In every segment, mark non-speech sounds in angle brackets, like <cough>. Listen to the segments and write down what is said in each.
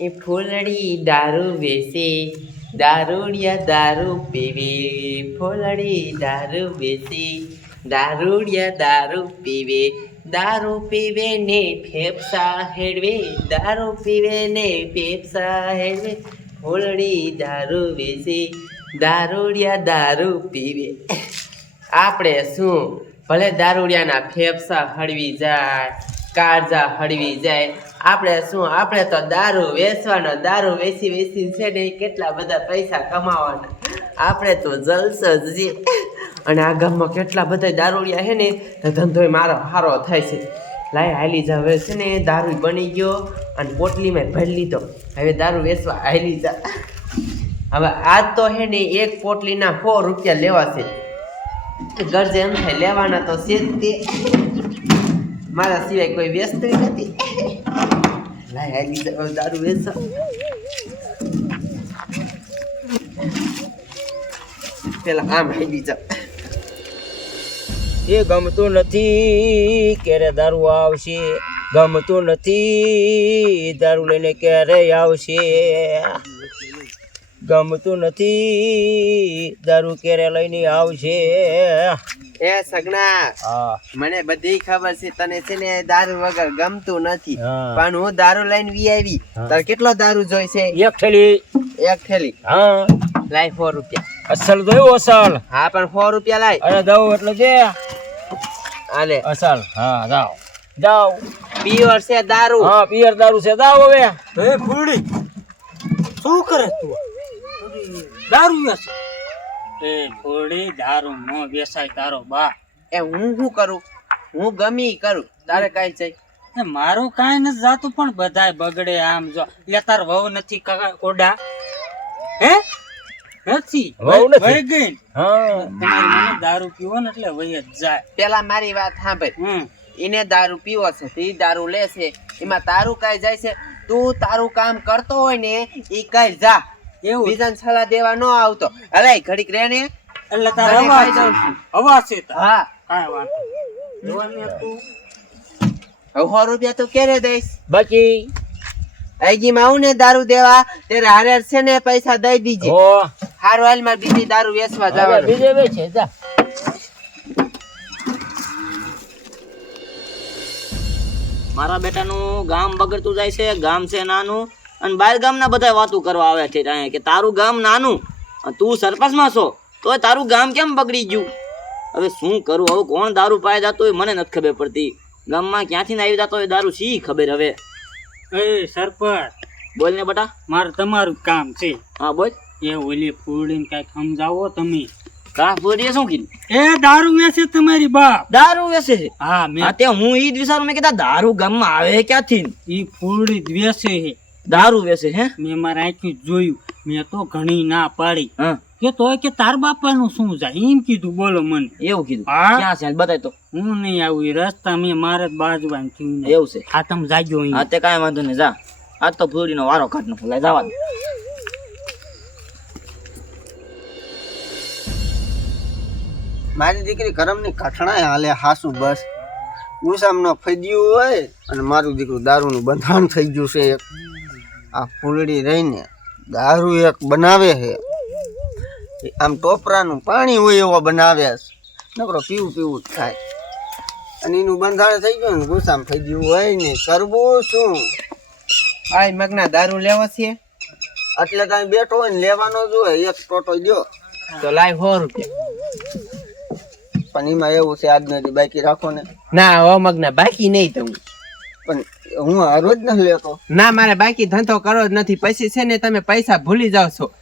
એ ફૂલડી દારૂ વેસે દારૂડિયા દારૂ પીવે. ફૂલડી દારૂ વેસે દારૂડિયા દારૂ પીવે. દારૂ પીવે ને ફેફસા હેડવે, દારૂ પીવે ને ફેફસા હેડવે. ફૂલડી દારૂ વેસે દારૂડિયા દારૂ પીવે. <coughs> આપણે શું? ભલે દારૂડિયાના ફેફસા હળવી જાય કાળજા હળવી જાય. આપણે શું, આપણે તો દારૂ વેચવાનો, દારૂ વેચી વેચી છે ને કેટલા બધા પૈસા કમાવાના. આપણે તો જલસો જ છે અને આ ગામમાં કેટલા બધા દારૂડિયા છે ને, તો ધંધો મારો સારો થાય છે. લાય, હાલી જા, હવે છે ને દારૂ બની ગયો અને પોટલીમાં ભરી લીધો. હવે દારૂ વેચવા હાલી જા. હવે આજ તો છે ને એક પોટલીના સો રૂપિયા લેવાશે ગરજે એમ થાય, લેવાના તો છે તે. મારા સિવાય કોઈ વ્યસ્ત નથી. લાય હાલી દારૂ વેચો. પેલા આમ હાલી જાઓ એ ગમતું નથી ક્યારે દારૂ આવશે. ગમતું નથી દારૂ લઈને ક્યારે આવશે. ગમતું નથી દારૂ ક્યારે લઈને આવશે. એ સગના મને બધી ખબર છે તને છે ને દારૂ વગર ગમતું નથી. પણ હું દારૂ લઈને વી આવી. હા. તારે કેટલો દારૂ જોઈશે એક થેલી. એક થેલી. હા. લાય સો રૂપિયા. અસલ જોયું અસલ? હા પણ સો રૂપિયા લાય. અરે દઉં એટલે દે. આલે અસલ. હા જાઓ. જાઓ. પ્યોર છે દારૂ. હા પિયર દારૂ છે. જાઓ હવે. એ ફૂડી શું કરે તું? દારૂ વેચે એ ઘોડી દારૂ નો વેચાય તારો બા એ હું શું કરું? હું ગમી કરું. તારે કઈ છે? એ મારું કાઈ નથી જાતું પણ બધાય બગડે આમ જો. લે તાર વહુ નથી કોડા હે? નથી. વહુ નથી? વહી ગઈ હા. મને દારૂ પીવો ને એટલે વહી જ જાય. પેલા મારી વાત સાંભળ. હમ. એને દારૂ પીવો છે તે દારૂ લે છે. એમાં તારું કાઈ જાય છે? તું તારું કામ કરતો હોય ને એ કઈ જા. એવું. બીજાને સલાહ દેવા ન આવતો. અલે ઘડીક રે ને એટલે તારે અવાજ ખાઈ જાઉં છે. હા. કાંઈ વાત જોવાની તું હવે રૂપિયા તું કેરે દઈશ. બાકી? માં આવું ને દારૂ દેવા તે હારે છે ને પૈસા દઈ દીજે. હાર હારું હાલમાં બીજી દારૂ વેચવા જવા બીજે વેચે જા. મારા બેટાનું ગામ બગડતું જાય છે. ગામ છે નાનું. અને બહાર ગામના બધા વાતો કરવા આવે છે અહીંયા કે તારું ગામ નાનું તું સરપંચમાં છો તો તારું ગામ કેમ બગડી ગયું? હવે શું કરું? હવે કોણ દારૂ પાય જતો હોય મને નથી ખબર પડતી. ગામમાં ક્યાંથી ને આવી જતો હોય દારૂ શી ખબર હવે? એ સરપંચ. બોલ ને બટા. મારે તમારું કામ છે. હા બોલ. એ ઓલી ફૂલડીને કંઈક સમજાવો તમે. કા બોલીએ શું કીધું? એ દારૂ વેચે તમારી બાપ. દારૂ વેચે છે? હા મેં. હા તે હું ઈ જ વિચારું મેં કીધા દારૂ ગામમાં આવે ક્યાંથી? ઈ જ વેચે છે. દારૂ વેસે હે? મેં મારા આંખી જોયું. મેં તો ઘણી ના પાડી. કે તો કે તાર બાપાનું શું જાય એમ કીધું બોલો મને. એવું કીધું. ક્યાં છે? બતાય તો. હું નહીં આવું એ રસ્તા મેં મારે થયું એવું છે. આ તમે જાજો હા તે કાંઈ વાંધો નહીં જા. આ તો ફૂડીનો વારો કાઢ નો લાય જવા દે. મારી દીકરી કરમની કઠણાય હાલે હાસુ બસ. ગુસામનો ફેદ્યું હોય અને મારું દીકરું દારૂનું બંધાણ થઈ ગયું છે એક. આ ફૂલડી રહીને દારૂ એક બનાવે છે. આમ ટોપરાનું પાણી હોય એવો બનાવે છે. નકરો પીવું પીવું જ થાય. અને એનું બંધાણ થઈ ગયું ને ગુસામ થઈ ગયું હોય ને કરવું શું? આય મગના દારૂ લેવો છે? એટલે તમે બેઠો હોય ને લેવાનો જ હોય એક ટોટો દ્યો તો લાય સો રૂપિયા. પણ એમાં એવું છે આજનો બાકી રાખો ને. ના હો મગના બાકી નહીં દઉં. પણ હું હરોજ નથી લેતો. ના મારે બાકી ધંધો કરવો જ નથી. પછી છે ને તમે પૈસા ભૂલી જાવ છો.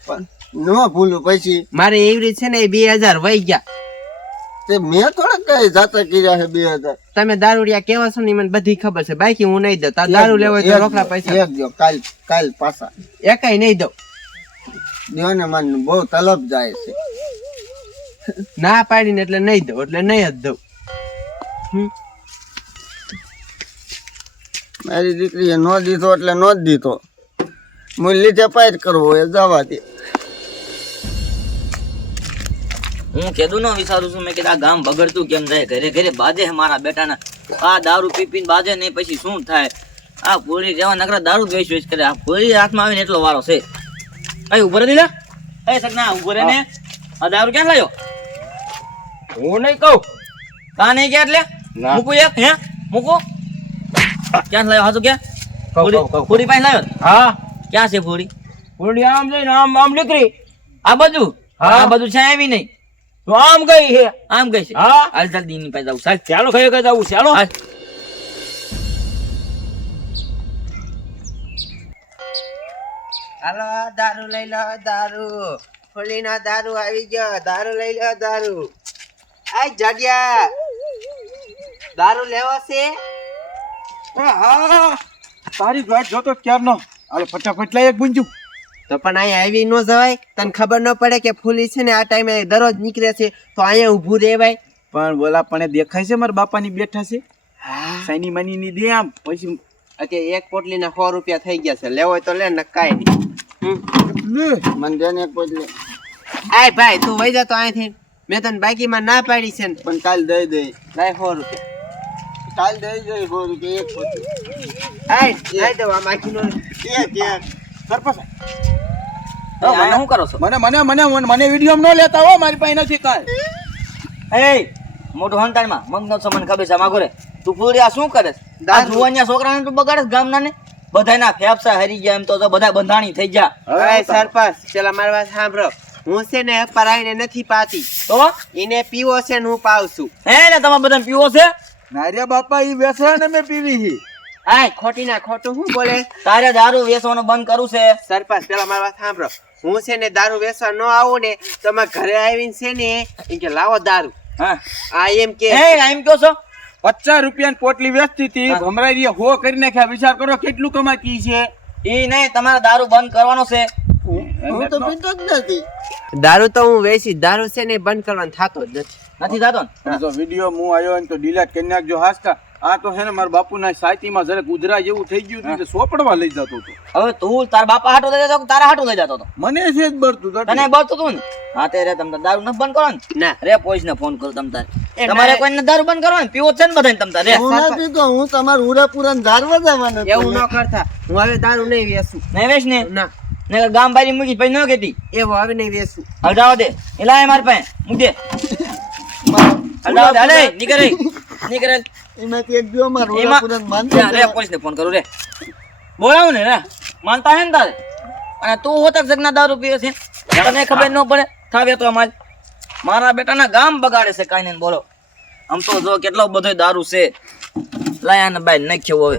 ન ભૂલું પછી. મારે એવરી છે ને બે હજાર વહી ગયા. તે મેં થોડા કઈ જાતા કર્યા છે બે હજાર. તમે દારૂડિયા કેવા છો ને મને બધી ખબર છે. બાકી હું નહીં દઉં. તાર દારૂ લેવો તો રોકડા પૈસા. એક દો કાલ કાલ પાછા. એકાઈ નહીં દઉં. દો ને મને બહુ તલબ જાય છે. ના પાડીને એટલે નહીં દઉં એટલે નહીં જ દઉં. હમ. મારી દીકરીએ નો દીધો એટલે નો જ દીધો. હું લીધે જ કરવો એ જવાથી હું કેદું ન વિચારું છું? મેં કીધું આ ગામ બગડતું કેમ જાય ઘરે ઘરે બાજે છે મારા બેટાના. આ દારૂ પી પીને બાજે નહીં પછી શું થાય? આ પૂરી જેવા નકરા દારૂ વેચ વેચ કરે. આ પૂરી હાથમાં આવીને એટલો વારો છે. કઈ ઊભો રે લે એ સગના ઊભો રહે ને આ દારૂ ક્યાં લાયો? હું નહીં કહું. કા નહીં ક્યાં એટલે. મૂકું એક હે? મૂકું? ક્યાં લાવ્યો હાજો ક્યાં? પૂરી. પૂરી પાસે લાવ્યો હા. ક્યાં છે પૂરી ફૂલડી આમ જઈને આમ આમ નીકળી. આ બાજુ હા. આ બાજુ છે આવી નહીં. તો આમ ગઈ છે. આમ ગઈ છે. હા. હાલ ચાલ દીની પાસે જાવ ચાલ. ચાલો ખાઈ ખાઈ જાવ ચાલો. હાલ. હાલો દારૂ લઈ લો દારૂ. ફૂલીનો દારૂ આવી ગયો. દારૂ લઈ લો દારૂ. આ જડિયા દારૂ લેવો છે? હા તારી વાત જોતો ક્યારનો હાલો ફટાફટ લઈ એક ગુંજુ. તો પણ અહીંયા આવી ન જવાય. તને ખબર ન પડે કે ફૂલી છે ને આ ટાઈમે દરરોજ નીકળે છે તો અહીંયા ઊભું રહેવાય. પણ બોલા પણ દેખાય છે મારા બાપાની બેઠા છે. સાઈની માની ની દે આમ. પછી અત્યારે એક પોટલીના સો રૂપિયા થઈ ગયા છે. લેવો તો લે ને કાંઈ નહીં. મને દે ને એક પોટલી. આય ભાઈ તું વઈ જા તો અહીંથી. મેં તને બાકીમાં ના પાડી છે ને. પણ કાલ દઈ દઈ. લાય સો રૂપિયા. કાલ દઈ દઈ સો કે એક પોટલી આય આય તો આ માખીનો. કે સરપંચ એ આને શું કરો છો? મને મને મને મને વીડિયો ન લેતા હો મારી પાસે નથી કાંઈ. એ મોટું હંતાણમાં મગનો છો મને ખબર છે માગો રે તું પૂરી આ શું કરે દારૂ. જુવાનિયા છોકરાને તું બગાડે ગામના ને બધાના ફેફસા હરી ગયા એમ તો બધા બંધાણી થઈ ગયા. હવે સરપંચ ચલા મારી વાત સાંભળો. હું છે ને પરાઈને નથી પાતી. તો? એને પીવો છે ને હું પાવ છું. હે ને તમે બધા પીવો છે? નારિયા બાપા ઈ વેસવા ને મેં પીવી હી. આય ખોટી ના ખોટું શું બોલે? તારે દારૂ વેચવાનું બંધ કરવું છે. સરપંચ પેલા મારી વાત સાંભળો. હું છે ને દારૂ વેચવા ન આવું ને તમે ઘરે આવીને છે ને એમ કે લાવો દારૂ. હા. આ એમ કે એ એમ કહો છો? પચાસ રૂપિયાની પોટલી વેચતી હતી હા. ભમરાઈ હો કરી નાખ્યા. વિચાર કરો કેટલું કમાતી છે. એ નહીં તમારે દારૂ બંધ કરવાનો છે. હું તો પીતો જ નથી. દારૂ તો હું વેચી દારૂ છે ને બંધ કરવાનો થતો જ નથી. નથી થતો જો વિડિયો હું આવ્યો હોય તો ડિલેટ કરી નાખજો હાસતા. આ તો છે ને મારા બાપુના સાયતીમાં જરાક ઉધરા જેવું થઈ ગયું હતું એટલે સોપડવા લઈ જતો હતો. હવે તું તાર બાપા હાટો લઈ જતો તારા હાટો લઈ જતો હતો? મને છે જ બળતું તને બરતું તું ને? હા તે રે તમ દારૂ ન બંધ કરો ને? ના. રે પોલીસ ને ફોન કરો તમ તારે. તમારે કોઈ કોઈને દારૂ બંધ કરવાનું પીવો છે ને બધાને તમ તારે. હું ના પીતો હું તમારું ઉરાપુરા દારૂ જવાનો એવું ન કરતા. હું હવે દારૂ નહીં વેચું. નહીં વેચ ને ના. ને ગામ બારી મૂકી પછી ન કેતી એવું હવે નહીં વેચું હટાવો દે. એલા મારી પાસે. મૂક દે. હટાવો દે. અલે નીકળ. નીકળ. એમાંથી એક જો મારો ઉરાપુરા માન રે, રે પોલીસ ને ફોન કરું રે બોલાવું ને રે માનતા હે ને તારે? અને તું હોતક જગના દારૂ પીવે છે. તને ખબર ન પડે? થાવે તો અમાર મારા બેટાના ગામ બગાડે છે કાઈ ને બોલો. આમ તો જો કેટલો બધો દારૂ છે. લાયા ને બાય નાખ્યો હવે.